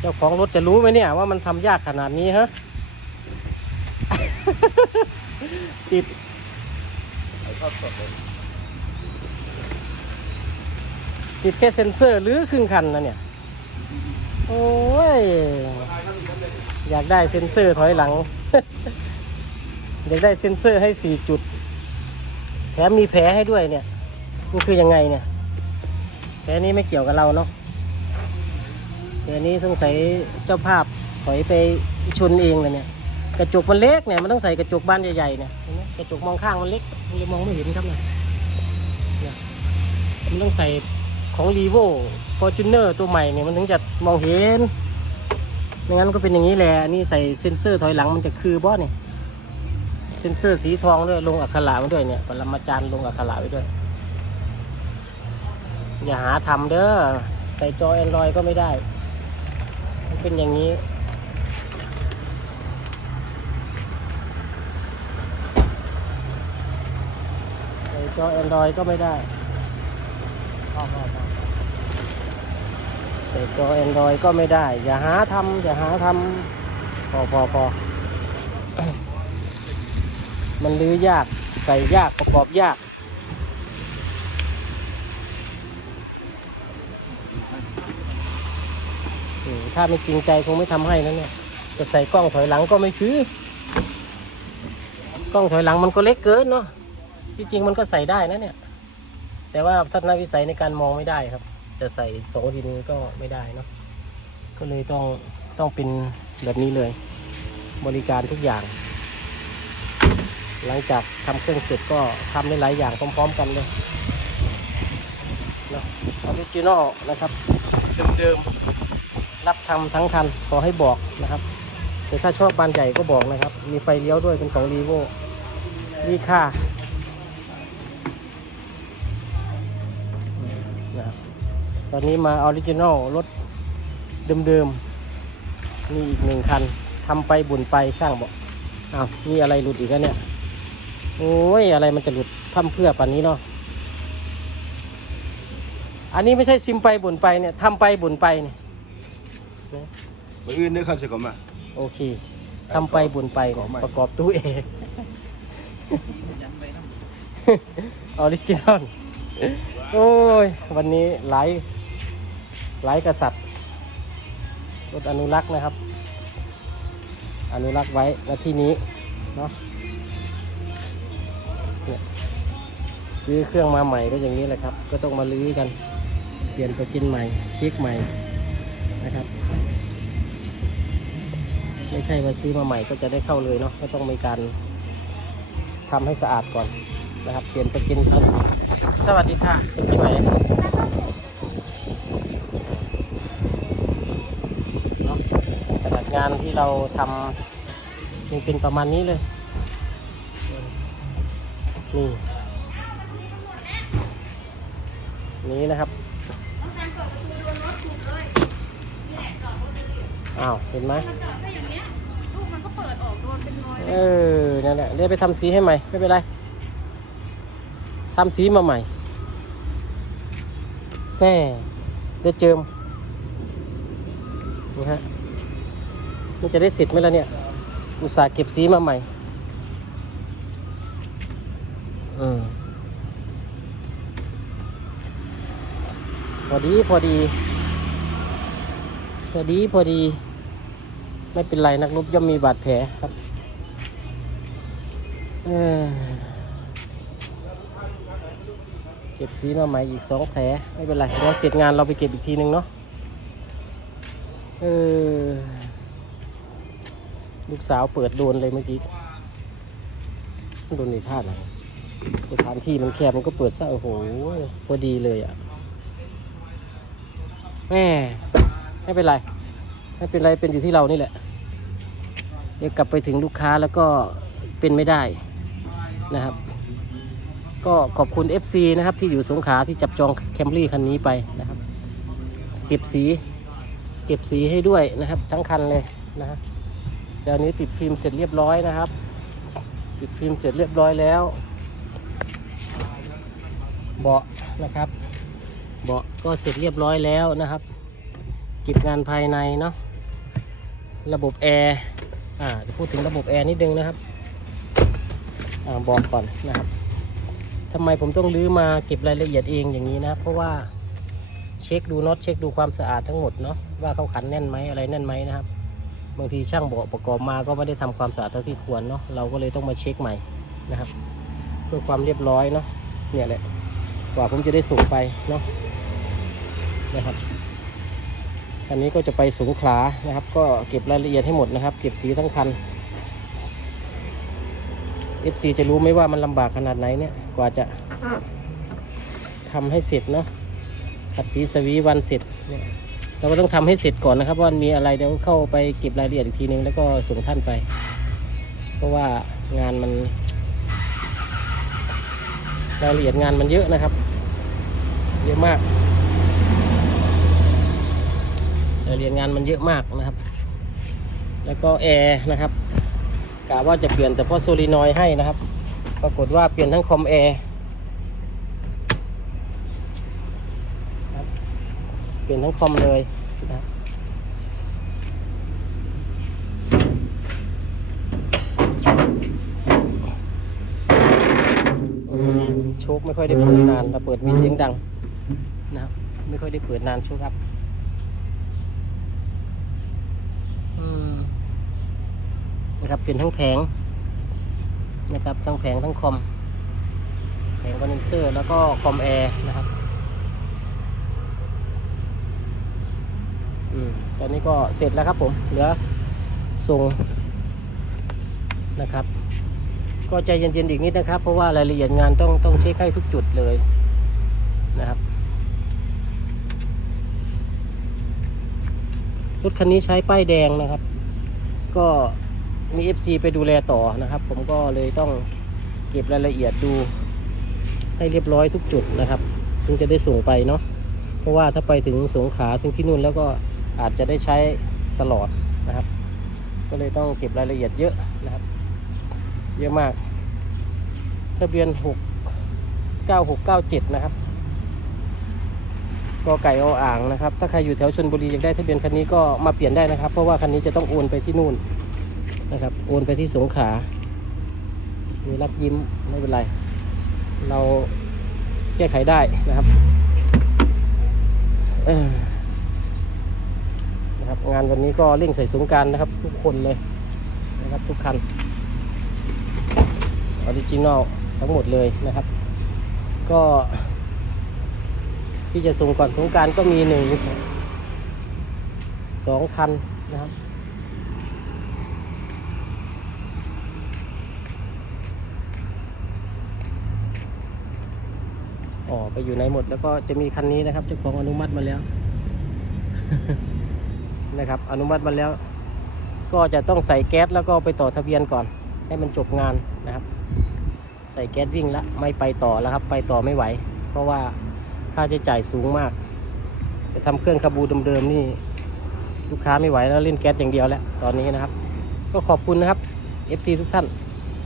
เจ้าของรถจะรู้ไหมเนี่ยว่ามันทำยากขนาดนี้ฮะ ติดติดแค่เซ็นเซอร์หรือครึ่งคันนะเนี่ย โอ้ย อยากได้เซ็นเซอร์ถอยหลัง อยากได้เซ็นเซอร์ให้สี่จุด แถมมีแผลให้ด้วยเนี่ย มันคือยังไงเนี่ย แผลนี้ไม่เกี่ยวกับเราเนาะ แผลนี้สงสัยเจ้าภาพถอยไปชนเองเลยเนี่ย กระจกมันเล็กเนี่ยมันต้องใส่กระจกบ้านใหญ่ๆเนี่ยเห็นไหมกระจกมองข้างมันเล็กมันเลยมองไม่เห็นครับเนี่ยมันต้องใส่ของรีโวฟอร์จูเนอร์ตัวใหม่เนี่ยมันถึงจะมองเห็นไม่งั้นก็เป็นอย่างนี้แหละนี่ใส่เซ็นเซอร์ถอยหลังมันจะคือบอสเนี่ยเซ็นเซอร์สีทองด้วยลงอักขระไว้ด้วยเนี่ยปรมาจารย์ลงอักขระไว้ด้วย อย่าหาทำเด้อใส่จอแอนดรอยก็ไม่ได้ เป็นอย่างนี้ใส่จอแอนดรอยก็ไม่ได้ใส่จอแอนดรอยก็ไม่ได้ อย่าหาทำอย่าหาทำพอพอพอมันลื้อยาก ใส่ยากประกอบยาก อืม ถ้าไม่จริงใจคงไม่ทำให้นะเนี่ยจะใส่กล้องถอยหลังก็ไม่คือกล้องถอยหลังมันก็เล็กเกินเนาะที่จริงมันก็ใส่ได้นะเนี่ย แต่ว่าทัศนวิสัยในการมองไม่ได้ครับ จะใส่สองดินก็ไม่ได้เนาะก็เลยต้องต้องเป็นแบบนี้เลย บริการทุกอย่าง หลังจากทำเครื่องเสร็จก็ทำได้หลายอย่างพร้อม ๆ กันเลยเนาะออริจินอลนะครับเดิมๆ รับทำทั้งคันขอให้บอกนะครับแต่ถ้าชอบบานใหญ่ก็บอกนะครับ มีไฟเลี้ยวด้วยเป็นของรีโวรีค่านะครับตอนนี้มาออริจินอลรถเดิมๆนี่อีกหนึ่งคันทำไปบุญไปช่างบอกอ้าวมีอะไรหลุดอีกแล้วเนี่ย โอ้ยอะไรมันจะหลุดทำเพื่อป่านนี้เนาะอันนี้ไม่ใช่ซิมไปบุญไปเนี่ยทำไปบุญไปเนี่ย มืออื่นเนี่ยเขาจะกมา โอเคทำไปบุญไปเนี่ยขอใหม่ ประกอบตู้เองออริจินอลโอ้ย วันนี้หลายหลายกษัตริย์รถอนุรักษ์นะครับ อนุรักษ์ไว้ณที่นี้เนาะเนี่ยซื้อเครื่องมาใหม่ก็อย่างนี้แหละครับ ก็ต้องมาลื้อกัน เปลี่ยนตัวกินใหม่เช็คใหม่นะครับ ไม่ใช่ว่าซื้อมาใหม่ก็จะได้เข้าเลยเนาะก็ต้องมีการทำให้สะอาดก่อนนะครับเปลี่ยนไปกินครับสวัสดีค่ะช่วยเนาะขนาดงานที่เราทำยังเป็นประมาณนี้เลยนี่นี้นะครับ อ้าวเห็นไหมมันจอดได้อย่างเนี้ยลูกมันก็เปิดออกโดนเป็นรอยเออนั่นแหละเรียกไปทำสีให้ใหม่ไม่เป็นไรทำสีมาใหม่แม่เดี๋ยวเจิมนี่ฮะมันจะได้เสร็จไหมล่ะเนี่ย อุตส่าห์เก็บสีมาใหม่ อืมพอดี พอดี พอดี พอดี ไม่เป็นไรนักรบย่อมมีบาดแผลครับเเก็บสีมาใหม่อีกสองแผลไม่เป็นไรเดี๋ยวเสร็จงานเราไปเก็บอีกทีหนึ่งเนาะเออลูกสาวเปิดโดนเลยเมื่อกี้โดนในท่าไหนสถานที่มันแคบมันก็เปิดซะโอ้โหพอดีเลยอะแม่ไม่เป็นไร ไม่เป็นไรเป็นอยู่ที่เรานี่แหละ เดี๋ยวกลับไปถึงลูกค้าแล้วก็เป็นไม่ได้นะครับ ก็ขอบคุณ FC นะครับที่อยู่สงขลาที่จับจองแคมรี่คันนี้ไปนะครับ เก็บสีเก็บสีให้ด้วยนะครับ ทั้งคันเลยนะฮะเดี๋ยวนี้ติดฟิล์มเสร็จเรียบร้อยนะครับ ติดฟิล์มเสร็จเรียบร้อยแล้ว เบาะนะครับ เบาะก็เสร็จเรียบร้อยแล้วนะครับ เก็บงานภายในเนาะ ระบบแอร์อ่าจะพูดถึงระบบแอร์นิดนึงนะครับอ่าบอกก่อนนะครับทำไมผมต้องลื้อมาเก็บรายละเอียดเองอย่างนี้นะเพราะว่าเช็คดูน็อตเช็คดูความสะอาดทั้งหมดเนาะว่าเขาขันแน่นไหมอะไรแน่นไหมนะครับ บางทีช่างบอกประกอบมาก็ไม่ได้ทำความสะอาดเท่าที่ควรเนาะเราก็เลยต้องมาเช็คใหม่นะครับ เพื่อความเรียบร้อยเนาะเนี่ยแหละกว่าผมจะได้ส่งไปเนาะนะครับ คันนี้ก็จะไปสงขลานะครับ ก็เก็บรายละเอียดให้หมดนะครับ เก็บสีทั้งคัน FC จะรู้ไหมว่ามันลำบากขนาดไหนเนี่ยกว่าจะทำให้เสร็จเนาะขัดสีสวีวันเสร็จเนี่ยเราก็ต้องทำให้เสร็จก่อนนะครับ ว่าะมีอะไรเดี๋ยวเข้าไปเก็บรายละเอียดอีกทีนึงแล้วก็ส่งท่านไป เพราะว่างานมันรายละเอียดงานมันเยอะนะครับ เยอะมาก รายละเอียดงานมันเยอะมากนะครับ แล้วก็แอร์นะครับกะว่าจะเปลี่ยนแต่เพราะโซลีนอยให้นะครับ ปรากฏว่าเปลี่ยนทั้งคอมแอร์เปลี่ยนทั้งคอมเลยนะครับโชคไม่ค่อยได้เปิดนานเราเปิดมีเสียงดังนะครับไม่ค่อยได้เปิดนานโชคครับ อืม นะครับเป็นทั้งแผงนะครับทั้งแผงทั้งคอมแผงคอนเดนเซอร์แล้วก็คอมแอร์นะครับอืมตอนนี้ก็เสร็จแล้วครับผมเหลือส่งนะครับ ก็ใจเย็นๆอีกนิดนะครับ เพราะว่ารายละเอียดงานต้องต้องเช็คให้ทุกจุดเลยนะครับ รถคันนี้ใช้ป้ายแดงนะครับ ก็มี FC ไปดูแลต่อนะครับ ผมก็เลยต้องเก็บรายละเอียดดูให้เรียบร้อยทุกจุดนะครับถึงจะได้ส่งไปเนาะเพราะว่าถ้าไปถึงสงขาถึงที่นู่นแล้วก็อาจจะได้ใช้ตลอดนะครับ ก็เลยต้องเก็บรายละเอียดเยอะนะครับ เยอะมากทะเบียน6 9697 นะครับ กอไก่ออ่างนะครับ ถ้าใครอยู่แถวชนบุรีอยากได้ทะเบียนคันนี้ก็มาเปลี่ยนได้นะครับ เพราะว่าคันนี้จะต้องโอนไปที่นู่นนะครับ โอนไปที่สงขลามีรับยิ้มไม่เป็นไร เราแก้ไขได้นะครับนะครับ งานวันนี้ก็เร่งใส่สงการนะครับ ทุกคนเลยนะครับทุกคันออริจินอลทั้งหมดเลยนะครับ ก็ ที่จะส่งก่อนสงการก็มีหนึ่งสองคันนะครับอ๋อไปอยู่ไหนหมดแล้วก็จะมีคันนี้นะครับเจ้าของอนุมัติมาแล้ว นะครับ อนุมัติมาแล้ว ก็จะต้องใส่แก๊สแล้วก็ไปต่อทะเบียนก่อน ให้มันจบงานนะครับ ใส่แก๊สวิ่งละไม่ไปต่อแล้วครับ ไปต่อไม่ไหว เพราะว่า ค่าใช้จ่ายสูงมากจะทำเครื่องคาบูเดิมๆนี่ ลูกค้าไม่ไหวแล้วเล่นแก๊สอย่างเดียวแล้วตอนนี้นะครับ ก็ขอบคุณนะครับ FC ทุกท่าน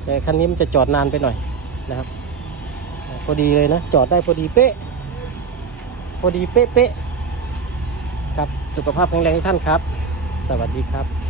แต่คันนี้มันจะจอดนานไปหน่อยนะครับ พอดีเลยนะ จอดได้พอดีเป๊ะ พอดีเป๊ะๆครับ สุขภาพแข็งแรงทุกท่านครับ สวัสดีครับ